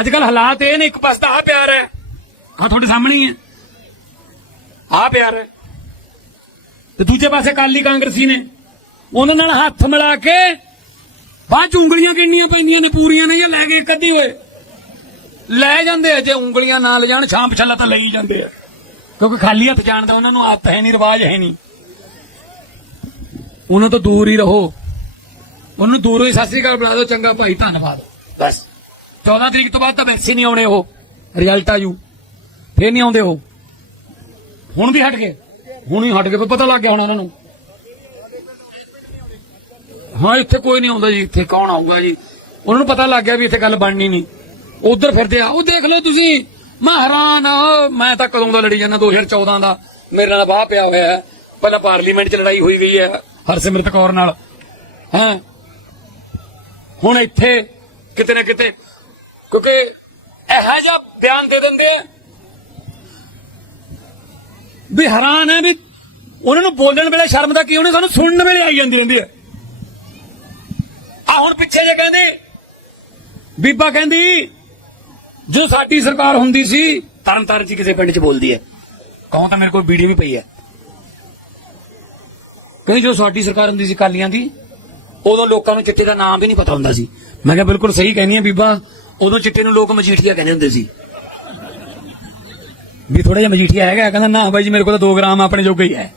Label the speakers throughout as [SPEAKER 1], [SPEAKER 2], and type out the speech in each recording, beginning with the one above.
[SPEAKER 1] ਅੱਜ ਕੱਲ ਹਾਲਾਤ ਇਹ ਨੇ, ਇੱਕ ਪਾਸੇ ਤਾਂ ਆ ਪਿਆਰ ਹੈ। ਆ ਤੁਹਾਡੇ ਸਾਹਮਣੇ ਹੀ ਹੈ। ਆ ਪਿਆਰ ਹੈ। ਤੇ ਦੂਜੇ ਪਾਸੇ ਕਾਲੀ ਕਾਂਗਰਸੀ ਨੇ, ਉਹਨਾਂ ਨਾਲ ਹੱਥ ਮਿਲਾ ਕੇ ਬਾਅਦ ਚ ਉਂਗਲੀਆਂ ਕਿੰਨੀਆਂ ਪੈਂਦੀਆਂ ਨੇ, ਪੂਰੀਆਂ ਨੇ ਜਾਂ ਲੈ ਕੇ ਕੱਢੀ ਹੋਏ ਲੈ ਜਾਂਦੇ ਆ, ਜੇ ਉਂਗਲੀਆਂ ਨਾ ਲਿਜਾਣ ਛਾਂ ਛਾਂਪ ਛੱਲਾ ਤਾਂ ਲਈ ਜਾਂਦੇ ਆ। ਕਿਉਂਕਿ ਖਾਲੀ ਹੱਥ ਜਾਣ ਦਾ ਉਹਨਾਂ ਨੂੰ ਆਦਤ ਹੈ ਨਹੀਂ, ਰਿਵਾਜ ਹੈ ਨਹੀਂ। ਉਹਨਾਂ ਤੋਂ ਦੂਰ ਹੀ ਰਹੋ। ਉਹਨੂੰ ਦੂਰੋਂ ਹੀ ਸਤਿ ਸ੍ਰੀ ਅਕਾਲ ਬੁਲਾ ਦਿਓ, ਚੰਗਾ ਭਾਈ, ਧੰਨਵਾਦ। 14 ਤਰੀਕ ਤੋਂ ਬਾਅਦ ਤਾਂ ਵੈਸੇ ਨਹੀਂ ਆਉਣੇ ਉਹ ਰਿਜ਼ਲਟ ਆ ਜੂ। ਫੇਰ ਨਹੀਂ ਆਉਂਦੇ ਉਹ। ਹੁਣ ਵੀ ਹਟ ਗਏ। ਹੁਣ ਹੀ ਹਟ ਗਏ ਪਤਾ ਲੱਗ ਗਿਆ ਹੁਣ ਉਹਨਾਂ ਨੂੰ। ਹਾਂ, ਇੱਥੇ ਕੋਈ ਨਹੀਂ ਆਉਂਦਾ ਜੀ, ਇੱਥੇ ਕੌਣ ਆਊਗਾ ਜੀ? ਉਹਨਾਂ ਨੂੰ ਪਤਾ ਲੱਗ ਗਿਆ ਵੀ ਇੱਥੇ ਗੱਲ ਬਣਨੀ ਨਹੀਂ। ਉਧਰ ਫਿਰਦੇ ਆ। ਉਹ ਦੇਖ ਲਓ ਤੁਸੀਂ, ਮੈਂ ਹੈਰਾਨ ਮੈਂ ਤਾਂ ਕਦੋਂ ਦਾ ਲੜੀ ਜਾਂਦਾ 2014 ਦਾ। ਮੇਰੇ ਨਾਲ ਬਾਹ ਪਿਆ ਹੋਇਆ ਹੈ। ਪਹਿਲਾਂ ਪਾਰਲੀਮੈਂਟ 'ਚ ਲੜਾਈ ਹੋਈ ਗਈ ਹੈ, ਹਰਸਿਮਰਤ ਕੌਰ ਨਾਲ। ਹੈ? ਹੁਣ ਇੱਥੇ ਕਿਤੇ ਨਾ ਕਿਤੇ ਕਿਉਂਕਿ ਇਹੋ ਜਿਹਾ ਬਿਆਨ ਦੇ ਦਿੰਦੇ ਆ ਵੀ ਹੈਰਾਨ ਹੈ ਵੀ ਉਹਨਾਂ ਨੂੰ ਬੋਲਣ ਵੇਲੇ ਸ਼ਰਮ ਦਾ ਕੀ ਉਹਨੇ ਸਾਨੂੰ ਸੁਣਨ ਵੇਲੇ ਆਈ ਜਾਂਦੀ ਰਹਿੰਦੀ ਹੈ ਆ ਹੁਣ ਪਿੱਛੇ ਜੇ ਕਹਿੰਦੇ, ਬੀਬਾ ਕਹਿੰਦੀ ਜੋ ਸਾਡੀ ਸਰਕਾਰ ਹੁੰਦੀ ਸੀ, ਤਰਨਤਾਰਨ ਚ ਕਿਸੇ ਪਿੰਡ ਚ ਬੋਲਦੀ ਹੈ ਕਹੋ ਤਾਂ ਮੇਰੇ ਕੋਲ ਵੀਡੀਓ ਵੀ ਪਈ ਹੈ ਕਹਿੰਦੀ ਜੋ ਸਾਡੀ ਸਰਕਾਰ ਹੁੰਦੀ ਸੀ ਕਾਲੀਆਂ ਦੀ, ਉਦੋਂ ਲੋਕਾਂ ਨੂੰ ਚਿੱਟੇ ਦਾ ਨਾਮ ਵੀ ਨਹੀਂ ਪਤਾ ਹੁੰਦਾ ਸੀ। ਮੈਂ ਕਿਹਾ ਬਿਲਕੁਲ ਸਹੀ ਕਹਿੰਦੀ ਹੈ ਬੀਬਾ ਉਦੋਂ ਚਿੱਟੇ ਨੂੰ ਲੋਕ ਮਜੀਠੀਆ ਕਹਿੰਦੇ ਹੁੰਦੇ ਸੀ। ਵੀ ਥੋੜਾ ਜਿਹਾ ਮਜੀਠੀਆ ਹੈਗਾ, ਕਹਿੰਦਾ, ਨਾ ਬਾਈ ਜੀ, ਮੇਰੇ ਕੋਲ ਤਾਂ 2 ਗ੍ਰਾਮ ਆਪਣੇ ਜੋਗਾ ਹੀ ਹੈ।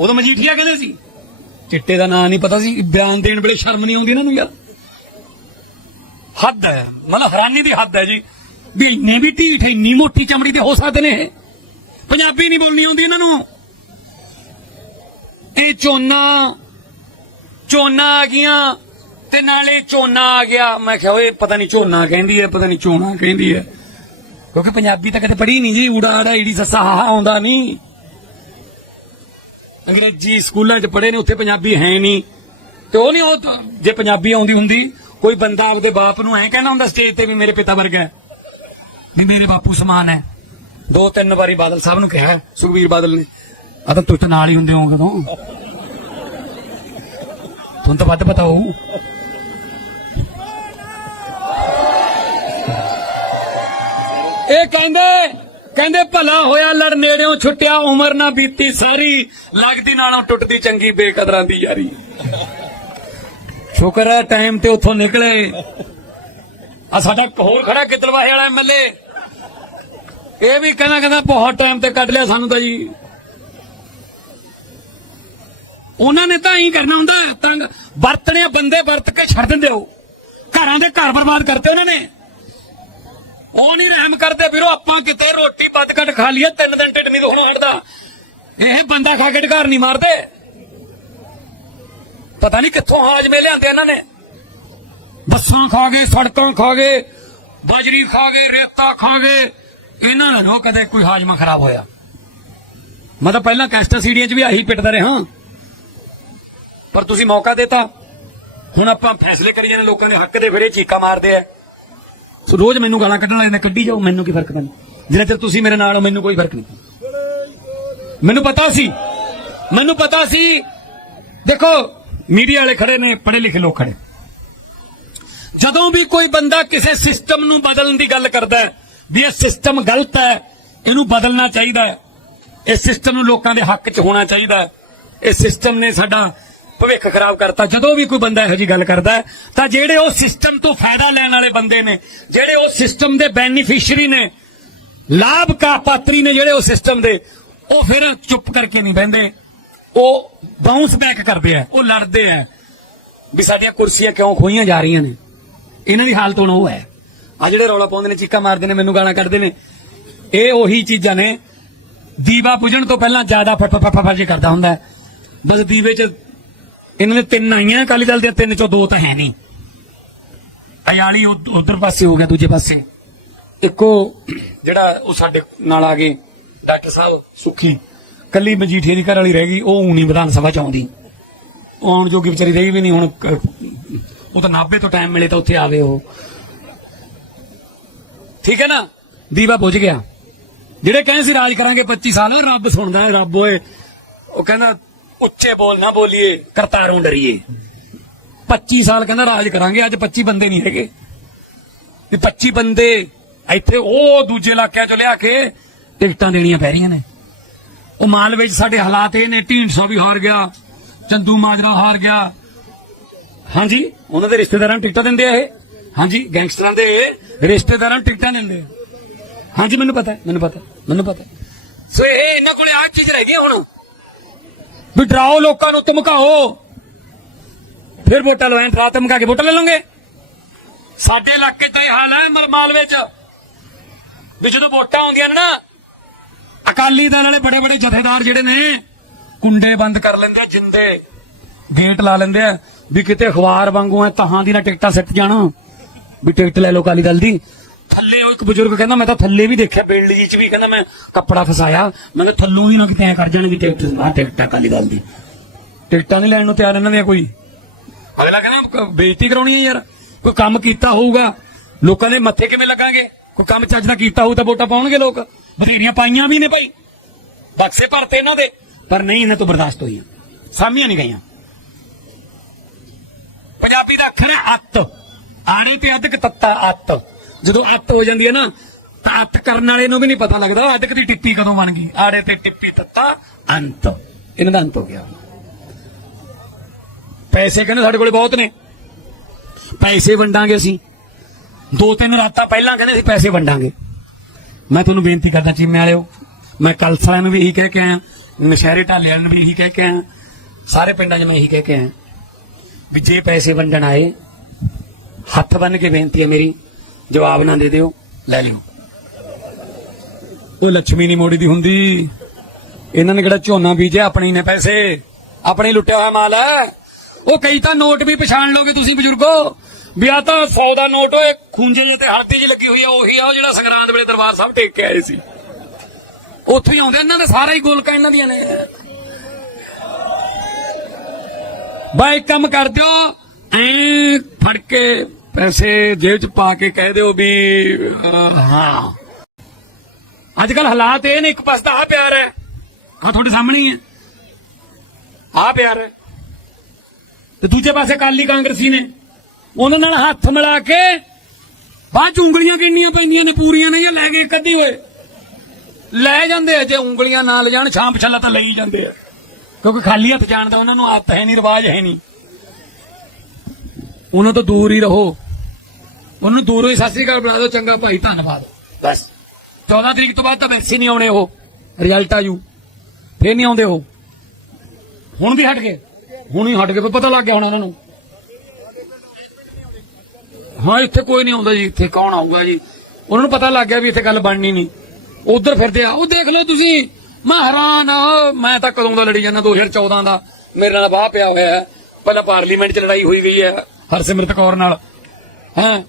[SPEAKER 1] ਉਦੋਂ ਮਜੀਠੀਆ ਕਹਿੰਦੇ ਸੀ। ਚਿੱਟੇ ਦਾ ਨਾਂ ਨਹੀਂ ਪਤਾ ਸੀ, ਬਿਆਨ ਦੇਣ ਵੇਲੇ ਸ਼ਰਮ ਨਹੀਂ ਆਉਂਦੀ ਇਹਨਾਂ ਨੂੰ ਯਾਰ। ਹੱਦ ਹੈ, ਮਤਲਬ ਹੈਰਾਨੀ ਦੀ ਹੱਦ ਹੈ ਜੀ, ਵੀ ਇੰਨੇ ਵੀ ਢੀਠ, ਇੰਨੀ ਮੋਟੀ ਚਮੜੀ ਦੇ ਹੋ ਸਕਦੇ ਨੇ। ਇਹ ਪੰਜਾਬੀ ਨਹੀਂ ਬੋਲਣੀ ਆਉਂਦੀ ਇਹਨਾਂ ਨੂੰ। ਇਹ ਝੋਨਾ ਝੋਨਾ ਆ ਗਈਆਂ। ਤੇ ਨਾਲੇ ਝੋਨਾ ਆ ਗਿਆ। ਮੈਂ ਕਿਹਾ ਓਏ ਪਤਾ ਨਹੀਂ ਝੋਨਾ ਕਹਿੰਦੀ ਹੈ ਪਤਾ ਨਹੀਂ ਝੋਨਾ ਕਹਿੰਦੀ ਹੈ। ਕਿਉਂਕਿ ਪੰਜਾਬੀ ਤਾਂ ਕਦੇ ਪੜ੍ਹੀ ਨਹੀਂ ਜੀ ਉਡਾੜਾ ਈੜੀ ਸੱਸਾ ਹਾ ਆਉਂਦਾ ਨਹੀਂ ਅੰਗਰੇਜ਼ੀ ਸਕੂਲਾਂ 'ਚ ਪੜ੍ਹੇ ਨੇ ਉੱਥੇ ਪੰਜਾਬੀ ਹੈ ਨਹੀਂ ਤੇ ਉਹ ਨਹੀਂ ਉਹ ਜੇ ਪੰਜਾਬੀ ਆਉਂਦੀ ਹੁੰਦੀ ਕੋਈ ਬੰਦਾ ਆਪਦੇ ਬਾਪ ਨੂੰ ਐ ਕਹਿਣਾ ਹੁੰਦਾ ਸਟੇਜ ਤੇ ਵੀ ਮੇਰੇ ਪਿਤਾ ਵਰਗਾ ਵੀ ਮੇਰੇ ਬਾਪੂ ਸਮਾਨ ਹੈ। ਦੋ ਤਿੰਨ ਵਾਰੀ ਬਾਦਲ ਸਾਹਿਬ ਨੂੰ ਕਿਹਾ ਹੈ, ਸੁਖਬੀਰ ਬਾਦਲ ਨੇ ਆ ਤਾਂ ਤੁਸੀਂ ਨਾਲ ਹੀ ਹੁੰਦੇ ਹੋ ਕਦੋਂ ਤੁਹਾਨੂੰ ਤਾਂ ਵੱਧ ਪਤਾ ਹੋਊ ਇਹ ਕਹਿੰਦੇ ਕਹਿੰਦੇ ਭਲਾ ਹੋਇਆ ਲੜ ਨੇੜਿਓਂ ਛੁੱਟਿਆ, ਉਮਰ ਨਾ ਬੀਤੀ ਸਾਰੀ। ਲੱਗਦੀ ਨਾਲੋਂ ਟੁੱਟਦੀ ਚੰਗੀ ਬੇਕਦਰਾਂ ਦੀ ਯਾਰੀ। ਸ਼ੁਕਰ ਹੈ ਟਾਈਮ ਤੇ ਉੱਥੋਂ ਨਿਕਲੇ। ਆ ਸਾਡਾ ਹੋਰ ਖੜਾ ਗਿੱਦੜਵਾਹੇ ਵਾਲਾ ਐਮਐਲਏ ਇਹ ਵੀ ਕਹਿੰਦਾ ਕਹਿੰਦਾ ਬਹੁਤ ਟਾਈਮ ਤੇ ਕੱਢ ਲਿਆ ਸਾਨੂੰ ਤਾਂ ਜੀ। ਉਹਨਾਂ ਨੇ ਤਾਂ ਹੀ ਕਰਨਾ ਹੁੰਦਾ ਤੰਗ ਵਰਤਣੇ ਬੰਦੇ ਵਰਤ ਕੇ ਛੱਡ ਦਿੰਦੇ ਹੋ। ਘਰਾਂ ਦੇ ਘਰ ਬਰਬਾਦ ਕਰਤੇ ਉਹਨਾਂ ਨੇ। ਉਹ ਨਹੀਂ ਰਹਿਮ ਕਰਦੇ ਵੀਰੋ, ਆਪਾਂ ਕਿਤੇ ਰੋਟੀ ਵੱਧ ਘੱਟ ਖਾ ਲਈਏ, ਤਿੰਨ ਦਿਨ ਢਿੱਡ ਨਹੀਂ ਦੁਖਣੋਂ ਹਟਦਾ। ਇਹ ਬੰਦਾ ਖਾ ਕੇ ਢਕਾਰ ਨਹੀਂ ਮਾਰਦੇ। ਪਤਾ ਨਹੀਂ ਕਿੱਥੋਂ ਹਾਜਮੇ ਲਿਆਂਦੇ ਇਹਨਾਂ ਨੇ। ਬੱਸਾਂ ਖਾ ਗਏ, ਸੜਕਾਂ ਖਾ ਗਏ, ਬਜਰੀ ਖਾ ਗਏ, ਰੇਤਾ ਖਾ ਗਏ। ਇਹਨਾਂ ਨਾਲ ਉਹ ਕਦੇ ਕੋਈ ਹਾਜਮਾ ਖਰਾਬ ਹੋਇਆ। ਮੈਂ ਤਾਂ ਪਹਿਲਾਂ ਕੈਸਟਾ ਸੀਡੀਆਂ 'ਚ ਵੀ ਆਹੀ ਪਿੱਟਦਾ ਰਿਹਾ। ਪਰ ਤੁਸੀਂ ਮੌਕਾ ਦਿੱਤਾ। ਹੁਣ ਆਪਾਂ ਫੈਸਲੇ ਕਰੀ ਜਾਂਦੇ ਲੋਕਾਂ ਦੇ ਹੱਕ ਦੇ ਫਿਰੇ ਚੀਕਾ ਮਾਰਦੇ ਆ। ਸੋ ਰੋਜ਼ ਮੈਨੂੰ ਗਾਲਾਂ ਕੱਢਣ ਵਾਲੇ ਨੇ ਕੱਢੀ ਜਾਓ, ਮੈਨੂੰ ਕੀ ਫ਼ਰਕ ਪੈਂਦਾ? ਜਿੰਨਾ ਚਿਰ ਤੁਸੀਂ ਮੇਰੇ ਨਾਲ ਹੋ, ਮੈਨੂੰ ਕੋਈ ਫ਼ਰਕ ਨਹੀਂ ਮੈਨੂੰ ਪਤਾ ਸੀ, ਮੈਨੂੰ ਪਤਾ ਸੀ। ਦੇਖੋ, ਮੀਡੀਆ ਵਾਲੇ ਖੜੇ ਨੇ, ਪੜ੍ਹੇ ਲਿਖੇ ਲੋਕ ਖੜੇ। ਜਦੋਂ ਵੀ ਕੋਈ ਬੰਦਾ ਕਿਸੇ ਸਿਸਟਮ ਨੂੰ ਬਦਲਣ ਦੀ ਗੱਲ ਕਰਦਾ ਹੈ, ਵੀ ਇਹ ਸਿਸਟਮ ਗਲਤ ਹੈ, ਇਹਨੂੰ ਬਦਲਣਾ ਚਾਹੀਦਾ ਹੈ। ਇਹ ਸਿਸਟਮ ਨੂੰ ਲੋਕਾਂ ਦੇ ਹੱਕ 'ਚ ਹੋਣਾ ਚਾਹੀਦਾ ਹੈ। ਇਹ ਸਿਸਟਮ ਨੇ ਸਾਡਾ ਭਵਿੱਖ ਖਰਾਬ ਕਰਤਾ, ਜਦੋਂ ਵੀ ਕੋਈ ਬੰਦਾ ਇਹੋ ਜੀ ਗੱਲ ਕਰਦਾ ਤਾਂ ਜਿਹੜੇ ਉਹ ਸਿਸਟਮ ਤੋਂ ਫਾਇਦਾ ਲੈਣ ਵਾਲੇ ਬੰਦੇ ਨੇ, ਜਿਹੜੇ ਉਹ ਸਿਸਟਮ ਦੇ ਬੈਨੀਫੀਸ਼ੀਅਰੀ ਨੇ ਲਾਭ ਕਾ ਪਾਤਰੀ ਨੇ ਜਿਹੜੇ ਉਹ ਸਿਸਟਮ ਦੇ, ਉਹ ਫਿਰ ਚੁੱਪ ਕਰਕੇ ਨਹੀਂ ਬਹਿੰਦੇ। ਉਹ ਬਾਉਂਸ ਬੈਕ ਕਰਦੇ ਆ, ਉਹ ਲੜਦੇ ਆ ਵੀ ਸਾਡੀਆਂ ਕੁਰਸੀਆਂ ਕਿਉਂ ਖੋਈਆਂ ਜਾ ਰਹੀਆਂ ਨੇ? ਇਹਨਾਂ ਦੀ ਹਾਲਤ ਹੁਣ ਉਹ ਹੈ। ਆ ਜਿਹੜੇ ਰੌਲਾ ਪਾਉਂਦੇ ਨੇ, ਚੀਕਾਂ ਮਾਰਦੇ ਨੇ, ਮੈਨੂੰ ਗਾਲਾਂ ਕੱਢਦੇ ਨੇ, ਇਹ ਉਹੀ ਚੀਜ਼ਾਂ ਨੇ। ਦੀਵਾ ਪੁੱਜਣ ਤੋਂ ਪਹਿਲਾਂ ਜ਼ਿਆਦਾ ਫਟ ਫਟ ਫਟ ਜੇ ਕਰਦਾ ਹੁੰਦਾ ਬਸ ਦੀਵੇ 'ਚ ਇਹਨਾਂ ਦੇ ਤਿੰਨ ਆਈਆਂ, ਅਕਾਲੀ ਦਲ ਦੀਆਂ ਤਿੰਨ ਚੋਂ ਦੋ ਤਾਂ ਹੈ ਨਹੀਂ। ਅਯਾਲੀ ਉਧਰ ਪਾਸੇ ਹੋ ਗਿਆ, ਦੂਜੇ ਪਾਸੇ। ਇੱਕੋ ਜਿਹੜਾ ਉਹ ਸਾਡੇ ਨਾਲ ਆ ਗਏ, ਡਾਕਟਰ ਸਾਹਿਬ ਸੁਖੀ। ਕੱਲੀ ਮਜੀਠੀਏ ਦੀ ਘਰ ਵਾਲੀ ਰਹਿ ਗਈ, ਉਹ ਊਣੀ ਵਿਧਾਨ ਸਭਾ ਚ ਆਉਂਦੀ। ਆਉਣ ਜੋਗੀ ਵਿਚਾਰੀ ਰਹੀ ਵੀ ਨਹੀਂ, ਹੁਣ ਉਹ ਤਾਂ ਨਾਭੇ ਤੋਂ ਟਾਈਮ ਮਿਲੇ ਤਾਂ ਉੱਥੇ ਆਵੇ ਉਹ। ਠੀਕ ਹੈ ਨਾ? ਦੀਵਾ ਬੁਝ ਗਿਆ। ਜਿਹੜੇ ਕਹਿੰਦੇ ਸੀ ਰਾਜ ਕਰਾਂਗੇ 25 ਸਾਲ, ਰੱਬ ਸੁਣਦਾ ਹੈ, ਰੱਬ ਓਏ। ਉਹ ਕਹਿੰਦਾ ਉੱਚੇ ਬੋਲ ਨਾ ਬੋਲੀਏ। ਕਰਤਾਰੋਂ ਡਰੀਏ। 25 ਸਾਲ ਕਹਿੰਦਾ ਰਾਜ ਕਰਾਂਗੇ, ਅੱਜ 25 ਬੰਦੇ ਨਹੀਂ ਹੈਗੇ। ਵੀ 25 ਬੰਦੇ ਇੱਥੇ ਉਹ ਦੂਜੇ ਇਲਾਕਿਆਂ ਚੋਂ ਲਿਆ ਕੇ ਟਿਕਟਾਂ ਦੇਣੀਆਂ ਪੈ ਰਹੀਆਂ ਨੇ। ਉਹ ਮਾਲਵੇ ਵਿੱਚ ਸਾਡੇ ਹਾਲਾਤ ਇਹ ਨੇ, ਢੀਂਡਸਾ ਵੀ ਹਾਰ ਗਿਆ, ਚੰਦੂ ਮਾਜਰਾ ਹਾਰ ਗਿਆ। ਹਾਂਜੀ, ਉਹਨਾਂ ਦੇ ਰਿਸ਼ਤੇਦਾਰਾਂ ਨੂੰ ਟਿਕਟਾਂ ਦਿੰਦੇ ਆ ਇਹ। ਹਾਂਜੀ, ਗੈਂਗਸਟਰਾਂ ਦੇ ਰਿਸ਼ਤੇਦਾਰਾਂ ਨੂੰ ਟਿਕਟਾਂ ਦਿੰਦੇ ਆ। ਹਾਂਜੀ, ਮੈਨੂੰ ਪਤਾ ਮੈਨੂੰ ਪਤਾ ਮੈਨੂੰ ਪਤਾ। ਸੋ ਇਹ ਇਹਨਾਂ ਕੋਲੇ ਆਹ ਚੀਜ਼ ਰਹਿ ਗਈ ਹੁਣ। ਵੀ ਡਰਾਓ ਲੋਕਾਂ ਨੂੰ, ਧਮਕਾਓ। ਫਿਰ ਵੋਟਾਂ ਲਵਾਂ ਡਰਾ ਧਮਕਾ ਕੇ ਵੋਟਾਂ ਲੈ ਲਓਗੇ? ਸਾਡੇ ਇਲਾਕੇ 'ਚ ਇਹ ਹਾਲ ਹੈ ਮਲਮਾਲ ਵਿੱਚ, ਵੀ ਜਦੋਂ ਵੋਟਾਂ ਆਉਂਦੀਆਂ ਨੇ ਨਾ, ਅਕਾਲੀ ਦਲ ਵਾਲੇ ਬੜੇ ਬੜੇ ਜਥੇਦਾਰ ਜਿਹੜੇ ਨੇ, ਕੁੰਡੇ ਬੰਦ ਕਰ ਲੈਂਦੇ ਆ, ਜਿੰਦੇ ਗੇਟ ਲਾ ਲੈਂਦੇ ਆ, ਵੀ ਕਿਤੇ ਅਖਬਾਰ ਵਾਂਗੂ ਐ, ਤਹਾਂ ਦੀ ਨਾ ਟਿਕਟਾਂ ਸਿੱਟ ਜਾਣ, ਵੀ ਟਿਕਟ ਲੈ ਲਓ ਅਕਾਲੀ ਦਲ ਦੀ। ਥੱਲੇ ਉਹ ਇੱਕ ਬਜ਼ੁਰਗ ਕਹਿੰਦਾ, ਮੈਂ ਤਾਂ ਥੱਲੇ ਵੀ ਦੇਖਿਆ ਬੇਲੜੀ 'ਚ ਵੀ ਕਹਿੰਦਾ, ਮੈਂ ਕੱਪੜਾ ਫਸਾਇਆ। ਮੈਂ ਕਿਹਾ, ਥੱਲੋਂ ਹੀ ਨਾ ਕਿਤੇ ਐ ਕਰ ਜਾਣਗੇ ਟਿਕਟ ਆ ਟਿਕਟ ਅਕਾਲੀ ਦਲ ਦੀ। ਟਿਕਟਾਂ ਨਹੀਂ ਲੈਣ ਨੂੰ ਤਿਆਰ ਇਹਨਾਂ ਦੀਆਂ ਕੋਈ? ਅਗਲਾ ਕਹਿੰਦਾ, ਕ- ਬੇਇੱਜ਼ਤੀ ਕਰਾਉਣੀ ਹੈ ਯਾਰ। ਕੋਈ ਕੰਮ ਕੀਤਾ ਹੋਊਗਾ? ਲੋਕਾਂ ਦੇ ਮੱਥੇ ਕਿਵੇਂ ਲੱਗਾਂਗੇ? ਕੋਈ ਕੰਮ ਚੱਜ ਦਾ ਕੀਤਾ ਹੋਊ ਤਾਂ ਵੋਟਾਂ ਪਾਉਣਗੇ ਲੋਕ। ਬਥੇਰੀਆਂ ਪਾਈਆਂ ਵੀ ਨੇ ਭਾਈ। ਬਕਸੇ ਭਰਤੇ ਇਹਨਾਂ ਦੇ। ਪਰ ਨਹੀਂ, ਇਹਨਾਂ ਤੋਂ ਬਰਦਾਸ਼ਤ ਹੋਈਆਂ। ਸਾਮੀਆਂ ਨਹੀਂ ਗਈਆਂ। ਪੰਜਾਬੀ ਦਾ ਅੱਖਰ ਹੈ ਅੱਤ। ਆੜੇ ਤੇ ਅੱਧਕ ਤੱਤਾ ਅੱਤ। ਜਦੋਂ ਅੱਤ ਹੋ ਜਾਂਦੀ ਹੈ ਨਾ, ਤਾਂ ਅੱਤ ਕਰਨ ਵਾਲੇ ਨੂੰ ਵੀ ਨਹੀਂ ਪਤਾ ਲੱਗਦਾ ਅੱਧਕ ਦੀ ਟਿੱਪੀ ਕਦੋਂ ਬਣ ਗਈ। ਆੜੇ ਤੇ ਟਿੱਪੀ ਦਿੱਤਾ, ਅੰਤ। ਇਹਨਾਂ ਦਾ ਅੰਤ ਹੋ ਗਿਆ। ਪੈਸੇ ਕਹਿੰਦੇ ਸਾਡੇ ਕੋਲੇ ਬਹੁਤ ਨੇ। ਪੈਸੇ ਵੰਡਾਂਗੇ ਅਸੀਂ। ਦੋ ਤਿੰਨ ਰਾਤਾਂ ਪਹਿਲਾਂ ਕਹਿੰਦੇ ਅਸੀਂ ਪੈਸੇ ਵੰਡਾਂਗੇ। ਮੈਂ ਤੁਹਾਨੂੰ ਬੇਨਤੀ ਕਰਦਾ ਚੀਮੇ ਵਾਲਿਓ, ਮੈਂ ਕਲਸ ਨੂੰ ਵੀ ਇਹੀ ਕਹਿ ਕੇ ਆਇਆ, ਨਸ਼ਹਿਰੇ ਢਾਲਿਆਂ ਨੂੰ ਵੀ ਇਹੀ ਕਹਿ ਕੇ ਆਇਆ, ਸਾਰੇ ਪਿੰਡਾਂ 'ਚ ਮੈਂ ਇਹੀ ਕਹਿ ਕੇ ਆਇਆ ਵੀ ਜੇ ਪੈਸੇ ਵੰਡਣ ਆਏ, ਹੱਥ ਬੰਨ ਕੇ ਬੇਨਤੀ ਹੈ ਮੇਰੀ ਜਵਾਬ ਨਾ ਦੇ ਦਿਓ, ਲੈ ਲਿਓ। ਉਹ ਲక్ష్ਮੀ ਨਹੀਂ ਮੋੜੀ ਦੀ ਹੁੰਦੀ। ਇਹਨਾਂ ਨੇ ਕਿਹੜਾ ਝੋਨਾ ਬੀਜਿਆ? ਆਪਣੇ ਹੀ ਨੇ ਪੈਸੇ। ਆਪਣੇ ਹੀ ਲੁੱਟਿਆ ਹੋਇਆ ਮਾਲ ਹੈ। ਉਹ ਕਈ ਤਾਂ ਨੋਟ ਵੀ ਪਛਾਣ ਲੋਗੇ ਤੁਸੀਂ ਬਜ਼ੁਰਗੋ। ਵੀ ਆ ਤਾਂ 100 ਦਾ ਨੋਟ, ਓਏ ਖੂੰਜੇ ਜਿਹੇ ਤੇ ਹਲਦੀ ਜੀ ਲੱਗੀ ਹੋਈ ਆ, ਉਹੀ ਆ, ਉਹ ਜਿਹੜਾ ਸੰਗਰਾਂਦ ਵੇਲੇ ਦਰਬਾਰ ਸਾਹਿਬ ਟੇਕ ਕੇ ਆਏ ਸੀ। ਉੱਥੋਂ ਹੀ ਆਉਂਦੇ ਇਹਨਾਂ ਦਾ ਸਾਰਾ ਹੀ ਗੋਲਕਾਂ ਇਹਨਾਂ ਦੀਆਂ ਨੇ। ਬਾਈ ਕੰਮ ਕਰ ਦਿਓ। ਐ ਫੜ ਕੇ ਪੈਸੇ ਜੇਬ ਚ ਪਾ ਕੇ ਕਹਿ ਦਿਓ ਵੀ ਹਾਂ। ਅੱਜ ਕੱਲ ਹਾਲਾਤ ਇਹ ਨੇ, ਇੱਕ ਪਾਸੇ ਤਾਂ ਆ ਪਿਆਰ ਹੈ। ਆ ਤੁਹਾਡੇ ਸਾਹਮਣੇ ਹੀ ਹੈ। ਆ ਪਿਆਰ ਹੈ। ਤੇ ਦੂਜੇ ਪਾਸੇ ਕਾਲੀ ਕਾਂਗਰਸੀ ਨੇ। ਉਹਨਾਂ ਨਾਲ ਹੱਥ ਮਿਲਾ ਕੇ ਬਾਅਦ ਚ ਉਂਗਲੀਆਂ ਕਿੰਨੀਆਂ ਪੈਂਦੀਆਂ ਨੇ, ਪੂਰੀਆਂ ਨੇ ਜਾਂ ਲੈ ਕੇ ਇੱਕ ਅੱਧੀ ਹੋਏ ਲੈ ਜਾਂਦੇ ਆ, ਜੇ ਉਂਗਲੀਆਂ ਨਾਲ ਜਾਣ ਛਾਂਪ ਛੱਲਾ ਤਾਂ ਲਈ ਜਾਂਦੇ ਆ। ਕਿਉਂਕਿ ਖਾਲੀ ਹੱਥ ਜਾਣ ਦਾ ਉਹਨਾਂ ਨੂੰ ਆਦਤ ਹੈ ਨਹੀਂ, ਰਿਵਾਜ ਹੈ ਨਹੀਂ। ਉਹਨਾਂ ਤੋਂ ਦੂਰ ਹੀ ਰਹੋ। ਉਹਨੂੰ ਦੂਰੋਂ ਹੀ ਸਤਿ ਸ੍ਰੀ ਅਕਾਲ ਬੁਲਾ ਦਿਓ ਚੰਗਾ ਭਾਈ ਧੰਨਵਾਦ। ਬਸ 14 ਤਰੀਕ ਤੋਂ ਬਾਅਦ ਤਾਂ ਵੈਸੇ ਨਹੀਂ ਆਉਣੇ ਉਹ ਰਿਜ਼ਲਟ ਆ ਜੂ ਫੇਰ ਨਹੀਂ ਆਉਂਦੇ ਉਹ। ਹੁਣ ਵੀ ਹਟ ਗਏ। ਹੁਣ ਹੀ ਹਟ ਗਏ ਪਤਾ ਲੱਗ ਗਿਆ ਹੁਣ ਉਹਨਾਂ ਨੂੰ। ਹਾਂ ਇੱਥੇ ਕੋਈ ਨਹੀਂ ਆਉਂਦਾ ਜੀ ਇੱਥੇ ਕੌਣ ਆਊਗਾ ਜੀ? ਉਹਨਾਂ ਨੂੰ ਪਤਾ ਲੱਗ ਗਿਆ ਵੀ ਇੱਥੇ ਗੱਲ ਬਣਨੀ ਨਹੀਂ। ਉਧਰ ਫਿਰਦੇ ਆ। ਉਹ ਦੇਖ ਲਓ ਤੁਸੀਂ ਮੈਂ ਹੈਰਾਨ ਆ, ਮੈਂ ਤਾਂ ਕਦੋਂ ਦਾ ਲੜੀ ਜਾਂਦਾ 2014 ਦਾ। ਮੇਰੇ ਨਾਲ ਬਾਹ ਪਿਆ ਹੋਇਆ ਹੈ। ਪਹਿਲਾਂ ਪਾਰਲੀਮੈਂਟ 'ਚ ਲੜਾਈ ਹੋਈ ਗਈ ਹੈ। ਹਰਸਿਮਰਤ ਕੌਰ ਨਾਲ। ਹਾਂ?